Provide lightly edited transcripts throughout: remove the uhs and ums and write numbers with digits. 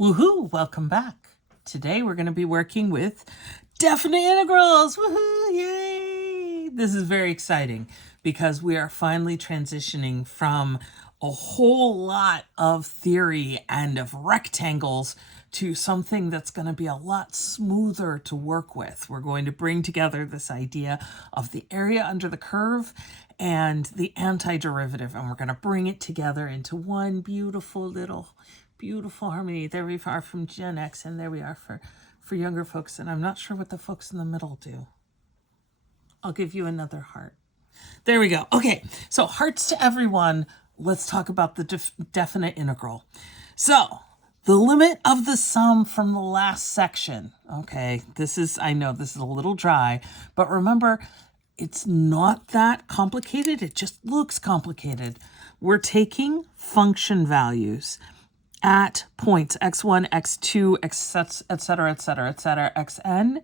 Woohoo! Welcome back. Today we're going to be working with definite integrals. Woohoo! Yay! This is very exciting because we are finally transitioning from a whole lot of theory and of rectangles to something that's going to be a lot smoother to work with. We're going to bring together this idea of the area under the curve and the antiderivative, and we're going to bring it together into one beautiful harmony. There we are from Gen X, and there we are for younger folks, and I'm not sure what the folks in the middle do. I'll give you another heart. There we go. Okay, so hearts to everyone. Let's talk about the definite integral. So the limit of the sum from the last section. Okay, I know this is a little dry, but remember, it's not that complicated. It just looks complicated. We're taking function values at points x1, x2, et cetera, xn,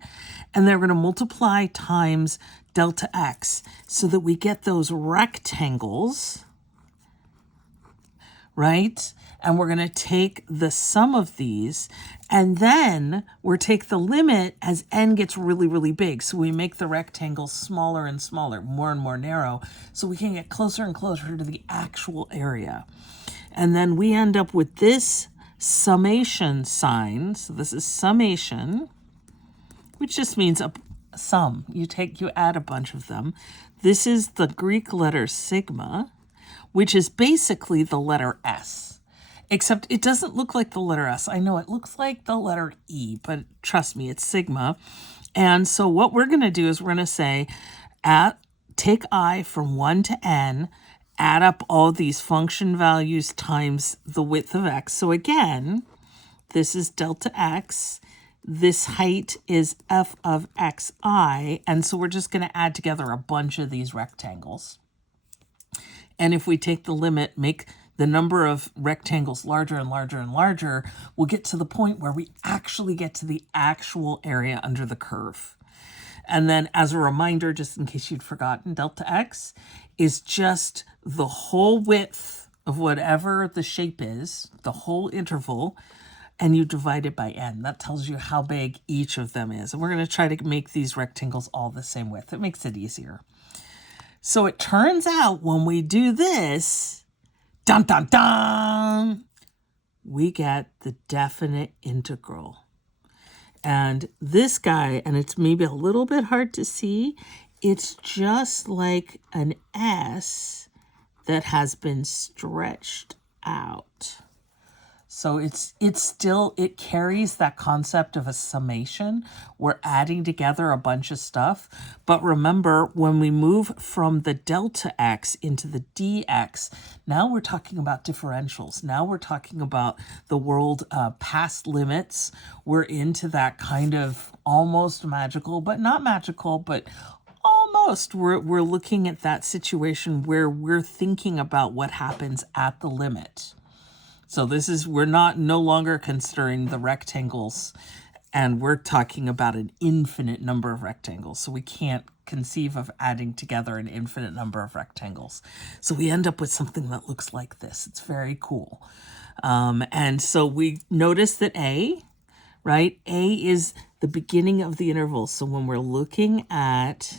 and they're going to multiply times delta x so that we get those rectangles, right? And we're going to take the sum of these, and then we'll take the limit as n gets really, really big. So we make the rectangles smaller and smaller, more and more narrow, so we can get closer and closer to the actual area. And then we end up with this summation sign. So this is summation, which just means a sum. You add a bunch of them. This is the Greek letter sigma, which is basically the letter S, except it doesn't look like the letter S. I know it looks like the letter E, but trust me, it's sigma. And so what we're going to do is we're going to say, take I from 1 to n, add up all these function values times the width of x. So again, this is delta x. This height is f of xi. And so we're just going to add together a bunch of these rectangles. And if we take the limit, make the number of rectangles larger and larger and larger, we'll get to the point where we actually get to the actual area under the curve. And then as a reminder, just in case you'd forgotten, delta x is just the whole width of whatever the shape is, the whole interval, and you divide it by n. That tells you how big each of them is. And we're going to try to make these rectangles all the same width. It makes it easier. So it turns out when we do this, dun dun dun, we get the definite integral. And this guy, and it's maybe a little bit hard to see, it's just like an S that has been stretched out. So it carries that concept of a summation. We're adding together a bunch of stuff. But remember, when we move from the delta x into the dx, now we're talking about differentials. Now we're talking about the world past limits. We're into that kind of almost magical, but not magical, but almost. We're looking at that situation where we're thinking about what happens at the limit. So we're no longer considering the rectangles, and we're talking about an infinite number of rectangles. So we can't conceive of adding together an infinite number of rectangles. So we end up with something that looks like this. It's very cool. And so we notice that A, right? A is the beginning of the interval. So when we're looking at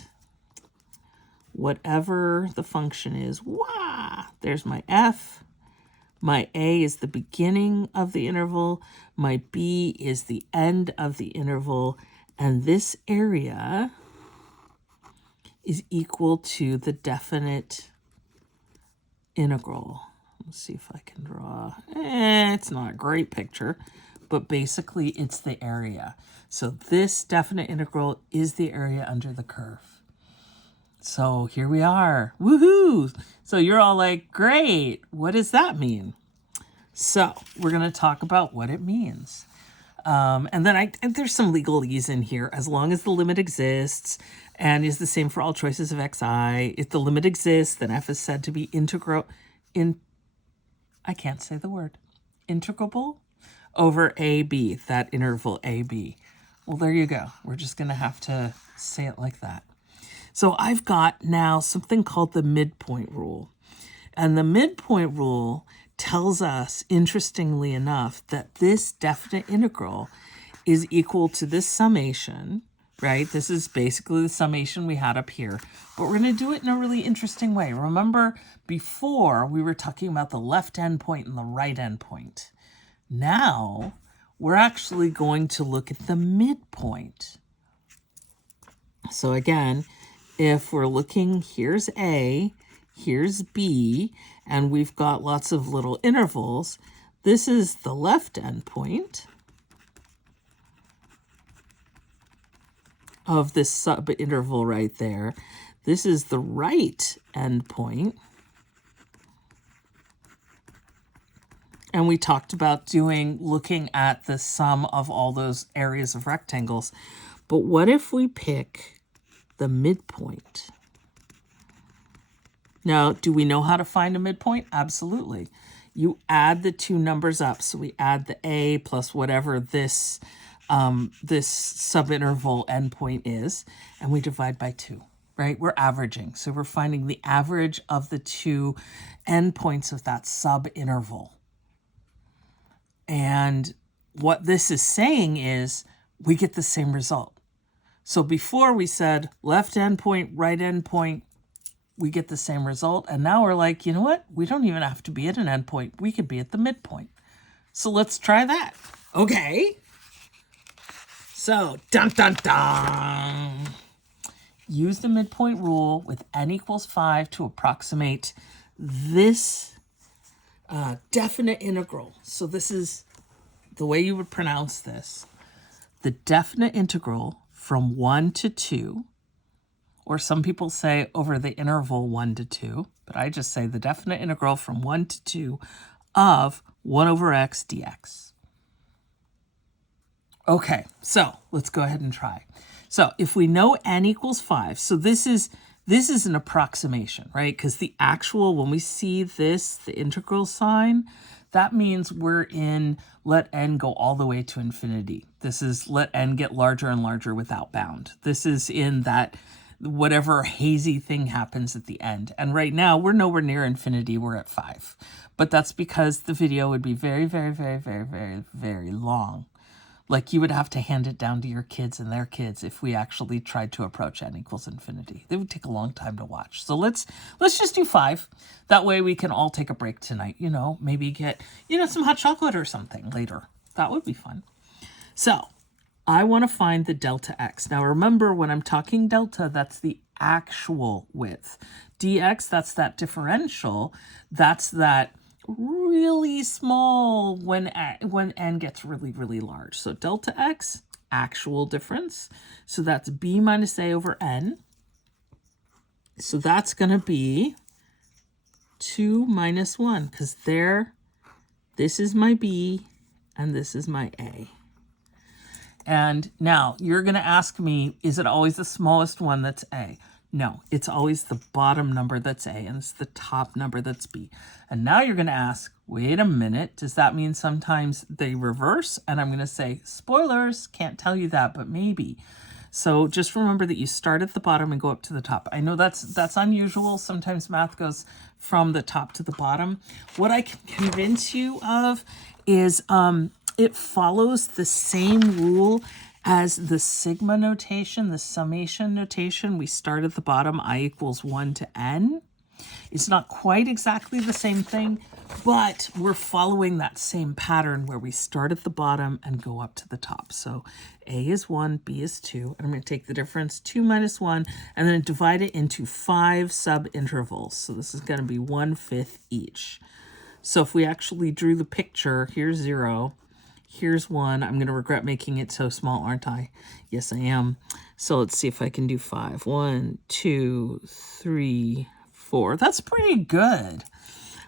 whatever the function is, there's my F. My A is the beginning of the interval. My B is the end of the interval. And this area is equal to the definite integral. Let's see if I can draw. It's not a great picture, but basically it's the area. So this definite integral is the area under the curve. So here we are. Woohoo! So you're all like, great, what does that mean? So we're going to talk about what it means. And then there's some legalese in here. As long as the limit exists and is the same for all choices of xi, if the limit exists, then f is said to be I can't say the word, integrable over AB, that interval AB. Well, there you go. We're just going to have to say it like that. So I've got now something called the midpoint rule. And the midpoint rule tells us, interestingly enough, that this definite integral is equal to this summation, right? This is basically the summation we had up here, but we're going to do it in a really interesting way. Remember, before we were talking about the left endpoint and the right endpoint. Now, we're actually going to look at the midpoint. So again, if we're looking, here's A, here's B, and we've got lots of little intervals. This is the left endpoint of this sub-interval right there. This is the right endpoint. And we talked about looking at the sum of all those areas of rectangles. But what if we pick the midpoint? Now, do we know how to find a midpoint? Absolutely. You add the two numbers up. So we add the A plus whatever this subinterval endpoint is, and we divide by 2, right? We're averaging. So we're finding the average of the two endpoints of that subinterval. And what this is saying is we get the same result. So before we said left endpoint, right endpoint, we get the same result. And now we're like, you know what? We don't even have to be at an endpoint. We could be at the midpoint. So let's try that. Okay. So, dun, dun, dun. Use the midpoint rule with n equals 5 to approximate this definite integral. So this is the way you would pronounce this. The definite integral from 1 to 2, or some people say over the interval 1 to 2, but I just say the definite integral from 1 to 2 of 1 over x dx. Okay, so let's go ahead and try. So if we know n equals 5, so this is an approximation, right? Because the actual, when we see this, the integral sign, that means we're in let n go all the way to infinity. This is let n get larger and larger without bound. This is in that whatever hazy thing happens at the end. And right now, we're nowhere near infinity. We're at 5. But that's because the video would be very, very, very, very, very, very long. Like you would have to hand it down to your kids and their kids if we actually tried to approach n equals infinity. It would take a long time to watch. So let's just do 5. That way we can all take a break tonight. You know, maybe get, some hot chocolate or something later. That would be fun. So I want to find the delta x. Now remember, when I'm talking delta, that's the actual width. dx, that's that differential. That's that really small when n gets really, really large. So delta x, actual difference. So that's b minus a over n. So that's going to be 2 minus 1, because this is my b and this is my a. And now you're going to ask me, is it always the smallest one that's a? No, it's always the bottom number that's a, and it's the top number that's b. And now you're going to ask, wait a minute, does that mean sometimes they reverse? And I'm going to say, spoilers, can't tell you that, but maybe. So just remember that you start at the bottom and go up to the top. I know that's unusual. Sometimes math goes from the top to the bottom. What I can convince you of is it follows the same rule as the sigma notation, the summation notation. We start at the bottom, I equals 1 to n. It's not quite exactly the same thing, but we're following that same pattern where we start at the bottom and go up to the top. So a is 1, b is 2, and I'm going to take the difference, 2 minus 1, and then divide it into 5 subintervals. So this is going to be 1/5 each. So if we actually drew the picture, here's 0, here's 1. I'm going to regret making it so small, aren't I? Yes, I am. So let's see if I can do 5. 1, 2, 3, 4. That's pretty good.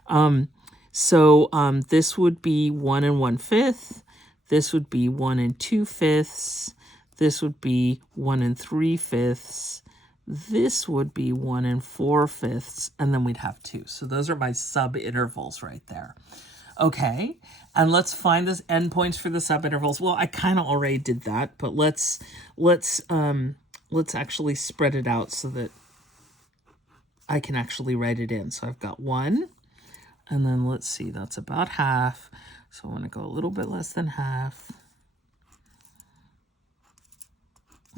This would be 1 1/5. This would be 1 2/5. This would be 1 3/5. This would be 1 4/5. And then we'd have 2. So those are my subintervals right there. Okay, and let's find the endpoints for the subintervals. Well, I kind of already did that, but let's actually spread it out so that I can actually write it in. So I've got 1, And then let's see, that's about half. So I want to go a little bit less than half.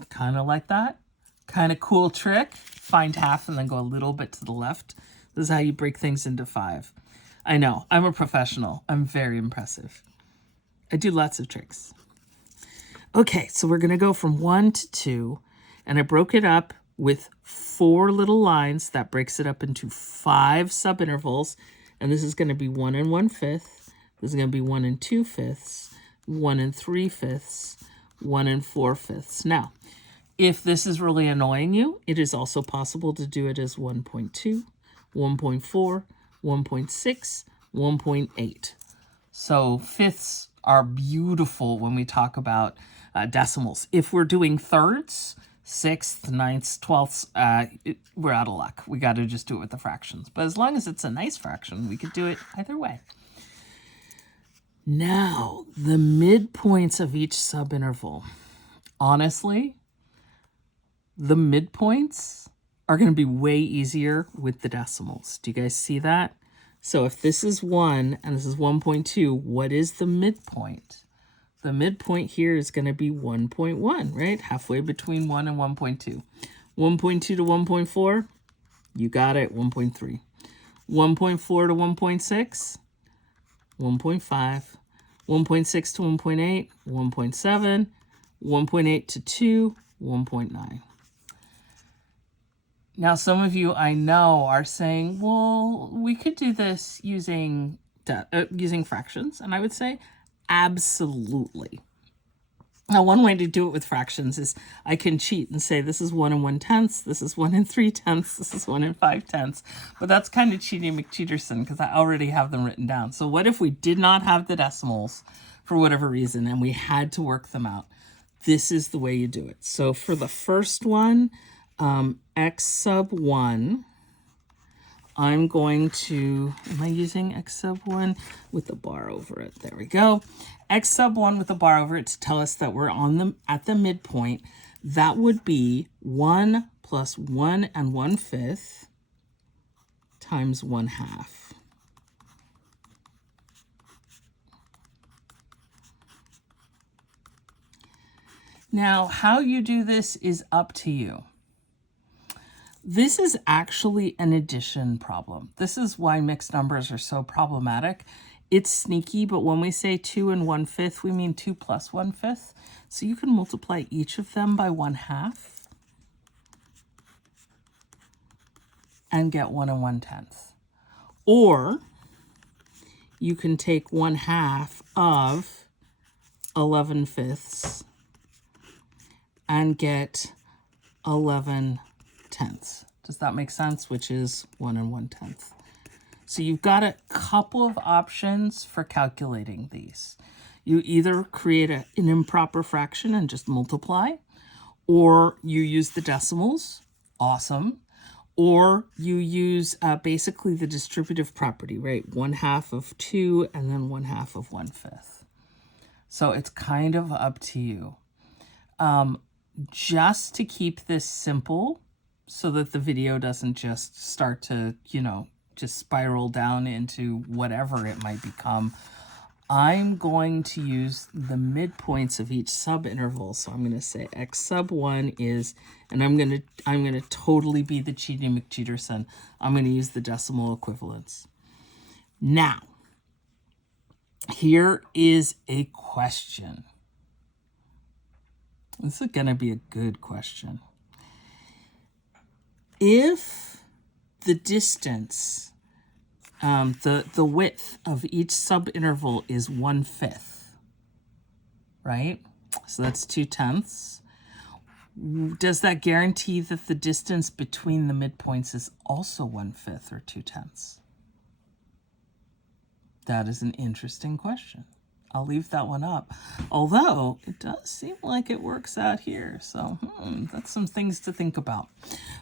Kind of like that. Kind of cool trick. Find half and then go a little bit to the left. This is how you break things into 5. I know, I'm a professional. I'm very impressive. I do lots of tricks. Okay, so we're going to go from 1 to 2. And I broke it up with 4 little lines. That breaks it up into 5 subintervals. And this is going to be 1 1/5. This is going to be 1 2/5. 1 3/5. 1 4/5. Now, if this is really annoying you, it is also possible to do it as 1.2, 1.4, 1.6, 1.8. So fifths are beautiful when we talk about decimals. If we're doing thirds, sixths, ninths, twelfths, we're out of luck. We got to just do it with the fractions. But as long as it's a nice fraction, we could do it either way. Now, the midpoints of each subinterval. Honestly, the midpoints are going to be way easier with the decimals. Do you guys see that? So if this is 1 and this is 1.2, what is the midpoint? The midpoint here is going to be 1.1, right? Halfway between 1 and 1.2. 1.2 to 1.4, you got it, 1.3. 1.4 to 1.6, 1.5. 1.6 to 1.8, 1.7. 1.8 to 2, 1.9. Now, some of you I know are saying, well, we could do this using fractions. And I would say, absolutely. Now, one way to do it with fractions is I can cheat and say this is 1 1/10, this is 1 3/10, this is 1 5/10. But that's kind of cheating McCheaterson because I already have them written down. So what if we did not have the decimals for whatever reason and we had to work them out? This is the way you do it. So for the first one, x sub 1, I'm going to, am I using x sub 1 with the bar over it? There we go. X sub 1 with the bar over it to tell us that we're at the midpoint. That would be 1 plus 1 1/5 times 1/2. Now, how you do this is up to you. This is actually an addition problem. This is why mixed numbers are so problematic. It's sneaky, but when we say 2 1/5, we mean 2 plus 1/5. So you can multiply each of them by 1/2 and get 1 1/10. Or you can take 1/2 of 11/5 and get 11/10. Does that make sense? Which is 1 1/10. So you've got a couple of options for calculating these. You either create an improper fraction and just multiply, or you use the decimals, awesome, or you use basically the distributive property, right? 1/2 of 2 and then 1/2 of 1/5. So it's kind of up to you. Just to keep this simple so that the video doesn't just start to, just spiral down into whatever it might become, I'm going to use the midpoints of each subinterval. So I'm going to say x sub 1 is, and I'm going to totally be the cheating McCheaterson. I'm going to use the decimal equivalents. Now, here is a question. This is going to be a good question. If the distance, the width of each subinterval is 1/5, right? So that's 2/10. Does that guarantee that the distance between the midpoints is also 1/5 or 2/10? That is an interesting question. I'll leave that one up. Although it does seem like it works out here. So that's some things to think about.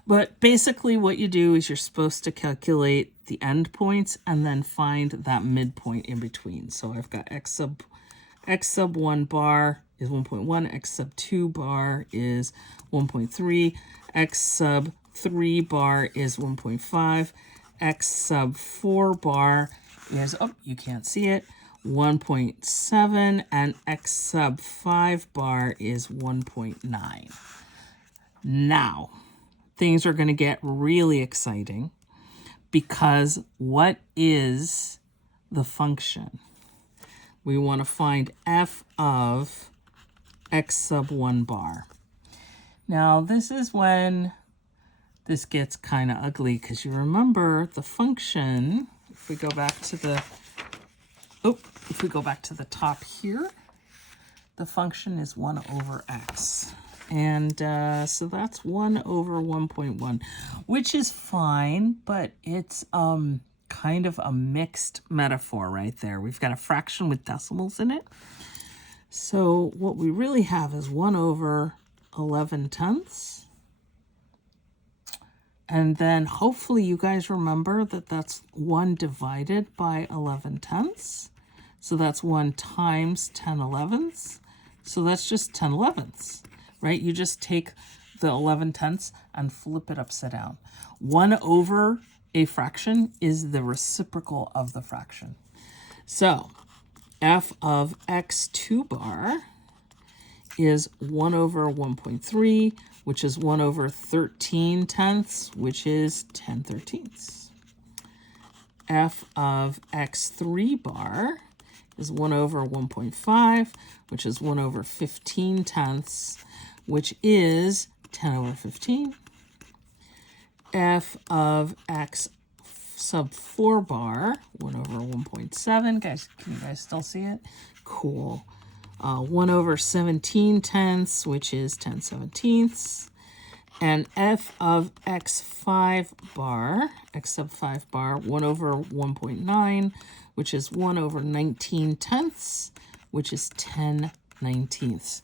But basically what you do is you're supposed to calculate the endpoints and then find that midpoint in between. So I've got x sub 1 bar is 1.1, x sub 2 bar is 1.3, x sub 3 bar is 1.5, x sub 4 bar is, oh, you can't see it, 1.7, and x sub 5 bar is 1.9. Now, things are going to get really exciting because what is the function? We want to find f of x sub 1 bar. Now, this is when this gets kind of ugly because you remember the function, if we go back to the, if we go back to the top here, the function is 1 over x. And so that's 1 over 1.1, which is fine, but it's kind of a mixed metaphor right there. We've got a fraction with decimals in it. So what we really have is 1 over 11 tenths. And then hopefully you guys remember that that's 1 divided by 11 tenths. So that's 1 times 10 elevenths. So that's just 10 elevenths, right? You just take the 11 tenths and flip it upside down. 1 over a fraction is the reciprocal of the fraction. So f of x2 bar is 1 over 1.3, which is 1 over 13 tenths, which is 10 thirteenths. F of x3 bar is 1 over 1.5, which is 1 over 15 tenths, which is 10 over 15. F of x sub 4 bar, 1 over 1.7. Guys, can you guys still see it? Cool. 1 over 17 tenths, which is 10 seventeenths. And f of x5 bar, x sub 5 bar, 1 over 1.9, which is 1 over 19 tenths, which is 10 19ths.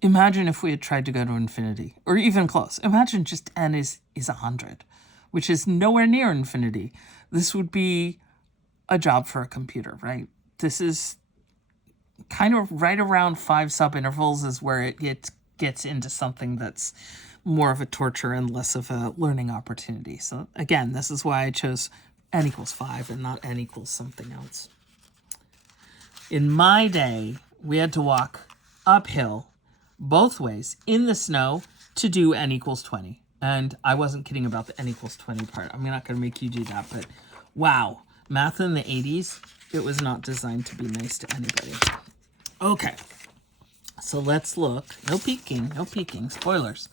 Imagine if we had tried to go to infinity, or even close. Imagine just n is 100, which is nowhere near infinity. This would be a job for a computer, right? This is kind of right around 5 subintervals is where it gets into something that's more of a torture and less of a learning opportunity. So again, this is why I chose n equals 5 and not n equals something else. In my day, we had to walk uphill both ways in the snow to do n equals 20. And I wasn't kidding about the n equals 20 part. I'm not going to make you do that, but wow, math in the 80s, it was not designed to be nice to anybody. Okay, so let's look. No peeking, spoilers.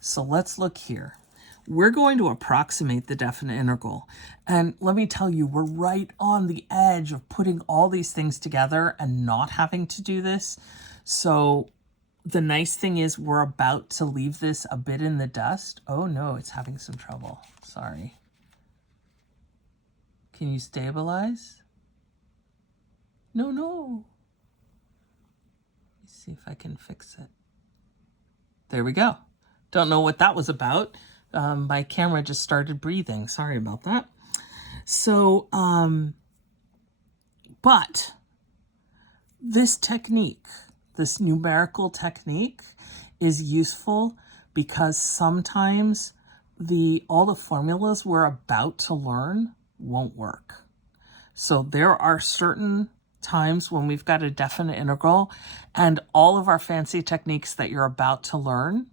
So let's look here. We're going to approximate the definite integral. And let me tell you, we're right on the edge of putting all these things together and not having to do this. So the nice thing is we're about to leave this a bit in the dust. Oh no, it's having some trouble. Sorry. Can you stabilize? No. Let's see if I can fix it. There we go. Don't know what that was about. My camera just started breathing. Sorry about that. So, but this technique, this numerical technique is useful because sometimes all the formulas we're about to learn won't work. So there are certain times when we've got a definite integral and all of our fancy techniques that you're about to learn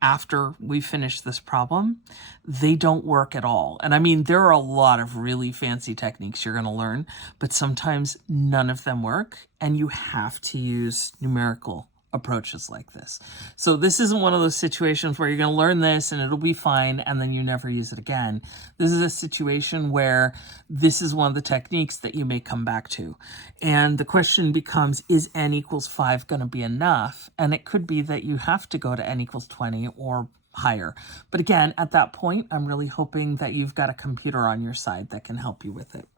after we finish this problem, they don't work at all. And I mean, there are a lot of really fancy techniques you're going to learn, but sometimes none of them work and you have to use numerical approaches like this. So this isn't one of those situations where you're going to learn this and it'll be fine and then you never use it again. This is a situation where this is one of the techniques that you may come back to. And the question becomes, is n equals 5 going to be enough? And it could be that you have to go to n equals 20 or higher. But again, at that point, I'm really hoping that you've got a computer on your side that can help you with it.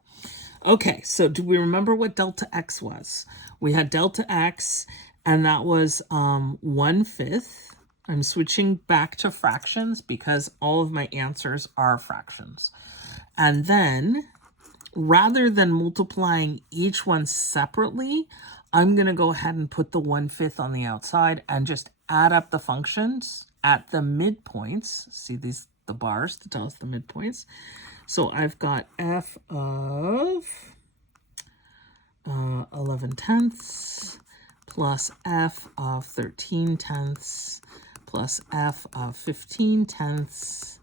Okay, so do we remember what delta x was? We had delta x, and that was 1/5. I'm switching back to fractions because all of my answers are fractions. And then, rather than multiplying each one separately, I'm going to go ahead and put the 1/5 on the outside and just add up the functions at the midpoints. See, these the bars to tell us the midpoints. So I've got f of 11 tenths plus f of 13 tenths plus f of 15 tenths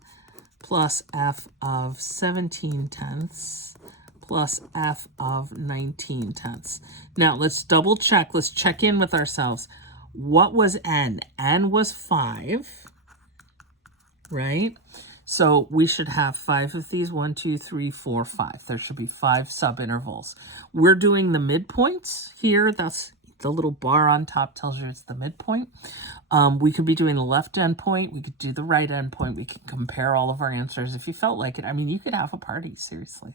plus f of 17 tenths plus f of 19 tenths. Now let's double check. Let's check in with ourselves. What was n? N was 5, right? So we should have 5 of these. 1, 2, 3, 4, 5. There should be 5 subintervals. We're doing the midpoints here. That's the little bar on top tells you it's the midpoint. We could be doing the left endpoint. We could do the right endpoint. We could compare all of our answers if you felt like it. I mean, you could have a party, seriously.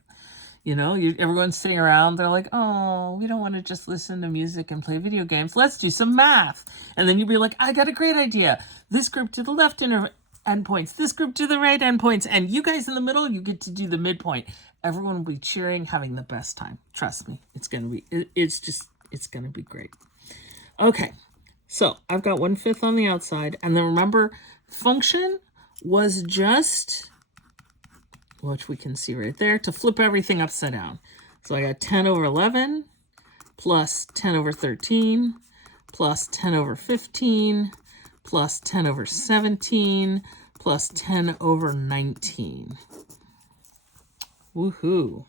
You know, everyone's sitting around. They're like, oh, we don't want to just listen to music and play video games. Let's do some math. And then you'd be like, I got a great idea. This group to the left endpoints. This group to the right endpoints. And you guys in the middle, you get to do the midpoint. Everyone will be cheering, having the best time. Trust me. It's going to be, it's going to be great. Okay. So I've got 1/5 on the outside. And then remember, function was just, which we can see right there, to flip everything upside down. So I got 10 over 11 plus 10 over 13 plus 10 over 15 plus 10 over 17 plus 10 over 19. Woohoo.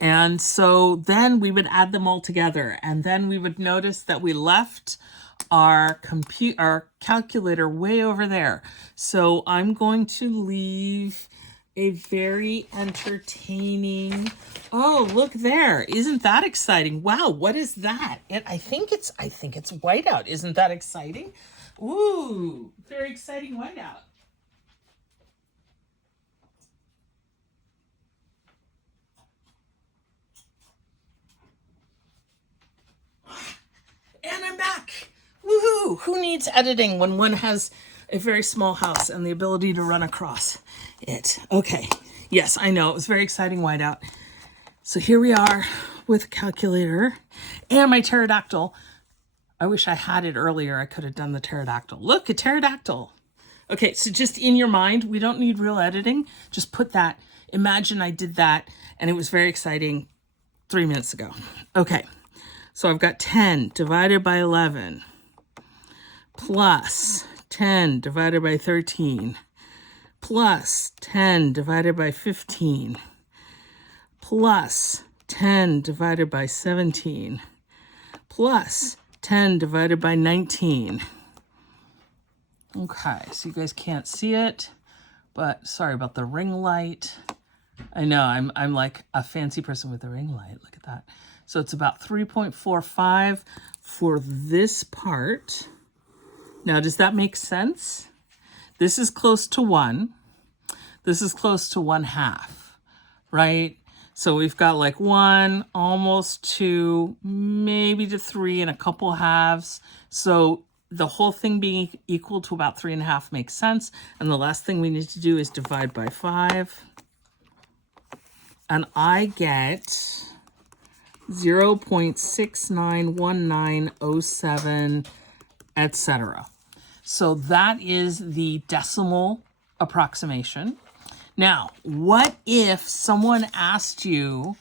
And so then we would add them all together, and then we would notice that we left our calculator way over there. So I'm going to leave a very entertaining, oh, look there. Isn't that exciting? Wow, what is that? I think it's whiteout. Isn't that exciting? Ooh, very exciting whiteout. And I'm back. Woohoo! Who needs editing when one has a very small house and the ability to run across it? Okay. Yes, I know. It was very exciting whiteout. So here we are with a calculator and my pterodactyl. I wish I had it earlier. I could have done the pterodactyl. Look, a pterodactyl. Okay, so just in your mind, we don't need real editing. Just put that. Imagine I did that and it was very exciting 3 minutes ago. Okay. So I've got 10 divided by 11 plus 10 divided by 13 plus 10 divided by 15 plus 10 divided by 17 plus 10 divided by 19. Okay, so you guys can't see it, but sorry about the ring light. I know, I'm like a fancy person with a ring light. Look at that. So it's about 3.45 for this part. Now, does that make sense? This is close to 1. This is close to 1/2, right? So we've got like 1, almost 2, maybe to 3 and a couple halves. So the whole thing being equal to about 3.5 makes sense. And the last thing we need to do is divide by 5. And I get 0.691907, etc. So that is the decimal approximation. Now, what if someone asked you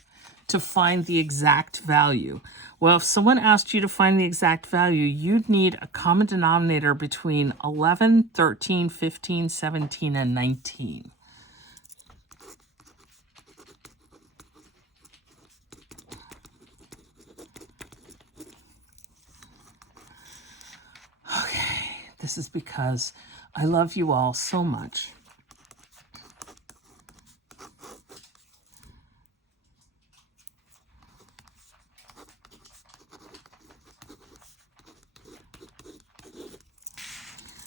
to find the exact value? Well, if someone asked you to find the exact value, you'd need a common denominator between 11, 13, 15, 17, and 19. This is because I love you all so much.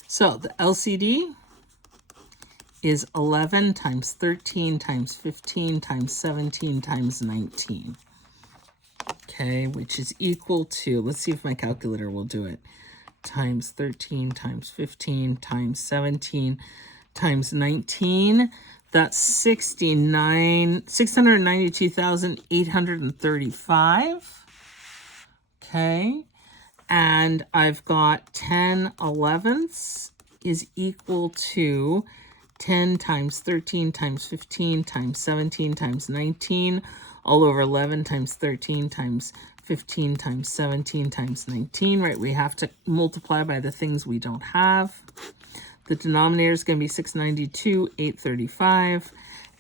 So the LCD is 11 times 13 times 15 times 17 times 19. Okay, which is equal to, let's see if my calculator will do it, times 13 times 15 times 17 times 19. That's 692,835. Okay. And I've got 10 elevenths is equal to 10 times 13 times 15 times 17 times 19 all over 11 times 13 times 15 times 17 times 19, right? We have to multiply by the things we don't have. The denominator is going to be 692, 835,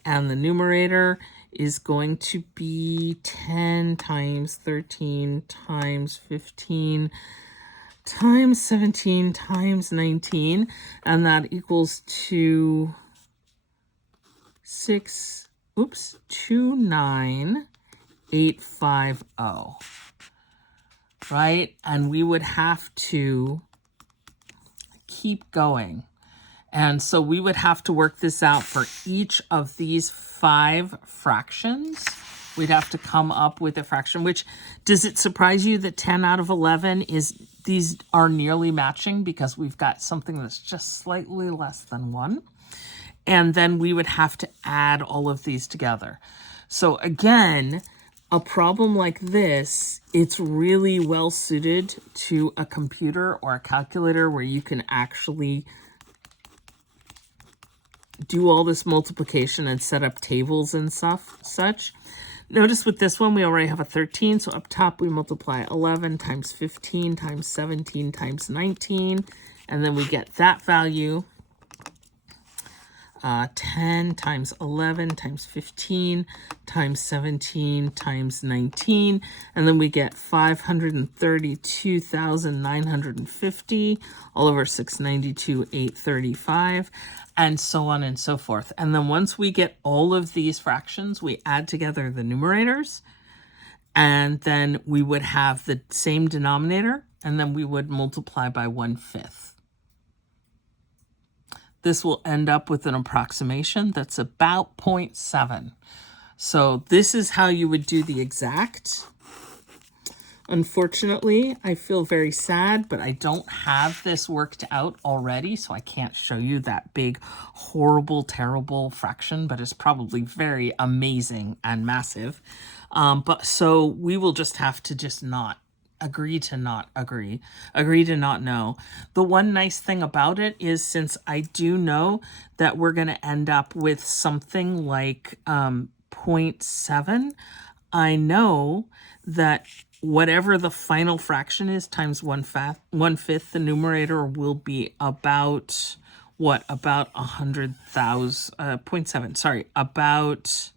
and the numerator is going to be 10 times 13 times 15 times 17 times 19, and that equals to 29850, right? And we would have to keep going. And so we would have to work this out for each of these 5 fractions. We'd have to come up with a fraction, which, does it surprise you that 10 out of 11 is, these are nearly matching because we've got something that's just slightly less than 1. And then we would have to add all of these together. So again, a problem like this, it's really well suited to a computer or a calculator where you can actually do all this multiplication and set up tables and such. Notice with this one, we already have a 13. So up top, we multiply 11 times 15 times 17 times 19. And then we get that value. 10 times 11 times 15 times 17 times 19. And then we get 532,950 all over 692, 835, and so on and so forth. And then once we get all of these fractions, we add together the numerators, and then we would have the same denominator, and then we would multiply by 1/5. This will end up with an approximation that's about 0.7. So this is how you would do the exact. Unfortunately, I feel very sad, but I don't have this worked out already, so I can't show you that big, horrible, terrible fraction, but it's probably very amazing and massive. But so we will just have to just not agree to not agree to not know. The one nice thing about it is, since I do know that we're going to end up with something like 0.7, I know that whatever the final fraction is times 1/5, the numerator will be about what? About 100,000, 0.7, sorry, about,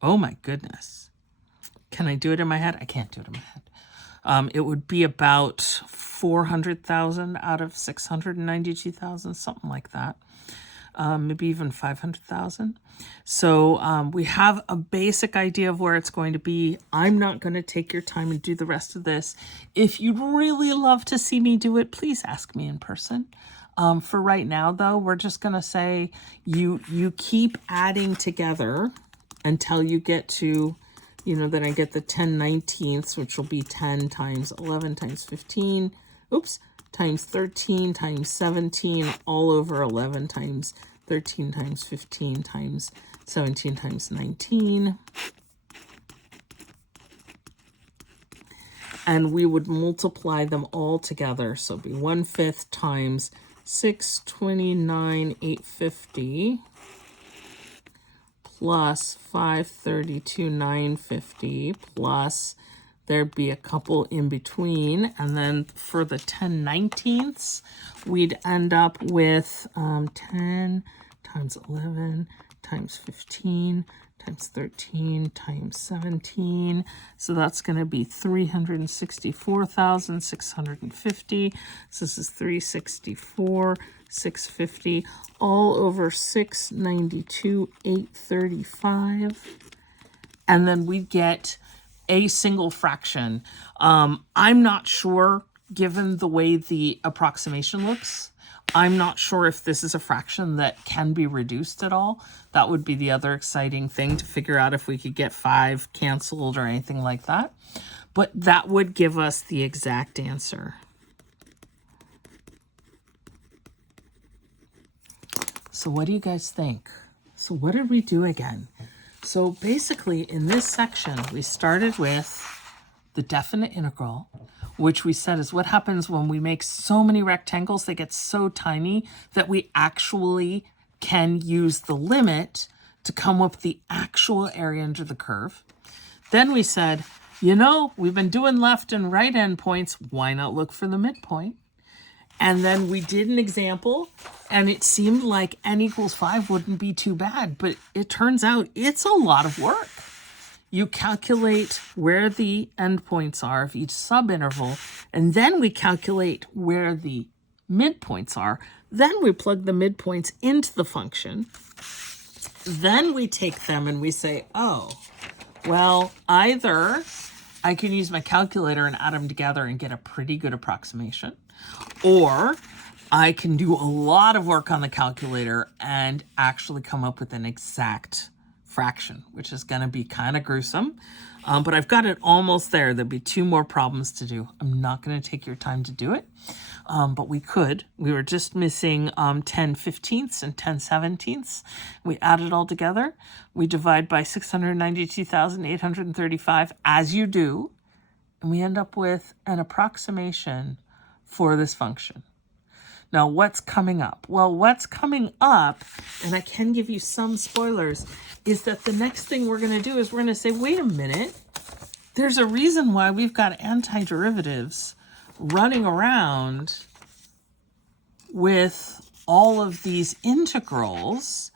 oh my goodness. Can I do it in my head? I can't do it in my head. It would be about 400,000 out of 692,000, something like that. Maybe even 500,000. So we have a basic idea of where it's going to be. I'm not going to take your time and do the rest of this. If you'd really love to see me do it, please ask me in person. For right now, though, we're just going to say you keep adding together until you get to, then I get the 10/19, which will be 10 times 11 times 15, times 13 times 17, all over 11 times 13 times 15 times 17 times 19. And we would multiply them all together. So it'd be 1/5 times 629,850. Plus 532,950, plus there'd be a couple in between. And then for the 10/19, we'd end up with 10 times 11 times 15 times 13 times 17. So that's going to be 364,650. So this is 364,650 all over 692,835. And then we get a single fraction. I'm not sure, given the way the approximation looks, I'm not sure if this is a fraction that can be reduced at all. That would be the other exciting thing, to figure out if we could get 5 canceled or anything like that. But that would give us the exact answer. So what do you guys think? So what did we do again? So basically in this section, we started with the definite integral. which we said is what happens when we make so many rectangles, they get so tiny that we actually can use the limit to come up with the actual area under the curve. Then we said, you know, we've been doing left and right endpoints. Why not look for the midpoint? And then we did an example, and it seemed like n equals 5 wouldn't be too bad, but it turns out it's a lot of work. You calculate where the endpoints are of each subinterval, and then we calculate where the midpoints are. Then we plug the midpoints into the function. Then we take them and we say, oh, well, either I can use my calculator and add them together and get a pretty good approximation, or I can do a lot of work on the calculator and actually come up with an exact fraction, which is going to be kind of gruesome. But I've got it almost there. There'll be 2 more problems to do. I'm not going to take your time to do it, but we could. We were just missing 10 fifteenths and 10 17ths. We add it all together. We divide by 692,835, as you do, and we end up with an approximation for this function. Now, what's coming up? Well, what's coming up, and I can give you some spoilers, is that the next thing we're going to do is we're going to say, wait a minute, there's a reason why we've got antiderivatives running around with all of these integrals,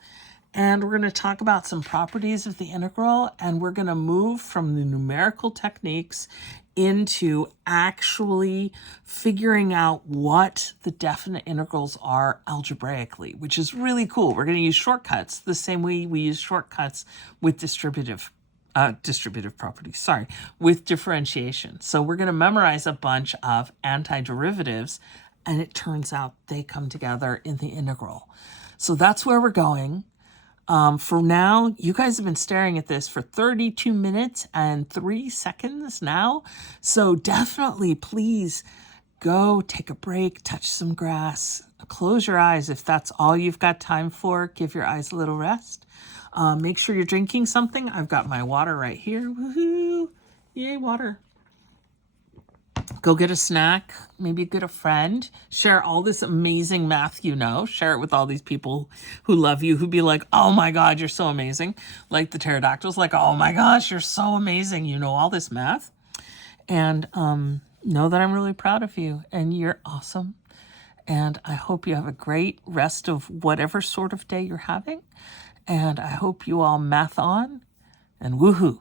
and we're going to talk about some properties of the integral, and we're going to move from the numerical techniques into actually figuring out what the definite integrals are algebraically, which is really cool. We're going to use shortcuts the same way we use shortcuts with distributive properties, with differentiation. So we're going to memorize a bunch of antiderivatives, and it turns out they come together in the integral. So that's where we're going. For now, you guys have been staring at this for 32 minutes and 3 seconds now. So definitely, please go take a break, touch some grass, close your eyes if that's all you've got time for. Give your eyes a little rest. Make sure you're drinking something. I've got my water right here. Woohoo! Yay, water. Go get a snack, maybe get a friend, share all this amazing math you know, share it with all these people who love you, who'd be like, oh my God, you're so amazing. Like the pterodactyls, like, oh my gosh, you're so amazing. You know all this math. And know that I'm really proud of you and you're awesome. And I hope you have a great rest of whatever sort of day you're having. And I hope you all math on and woohoo.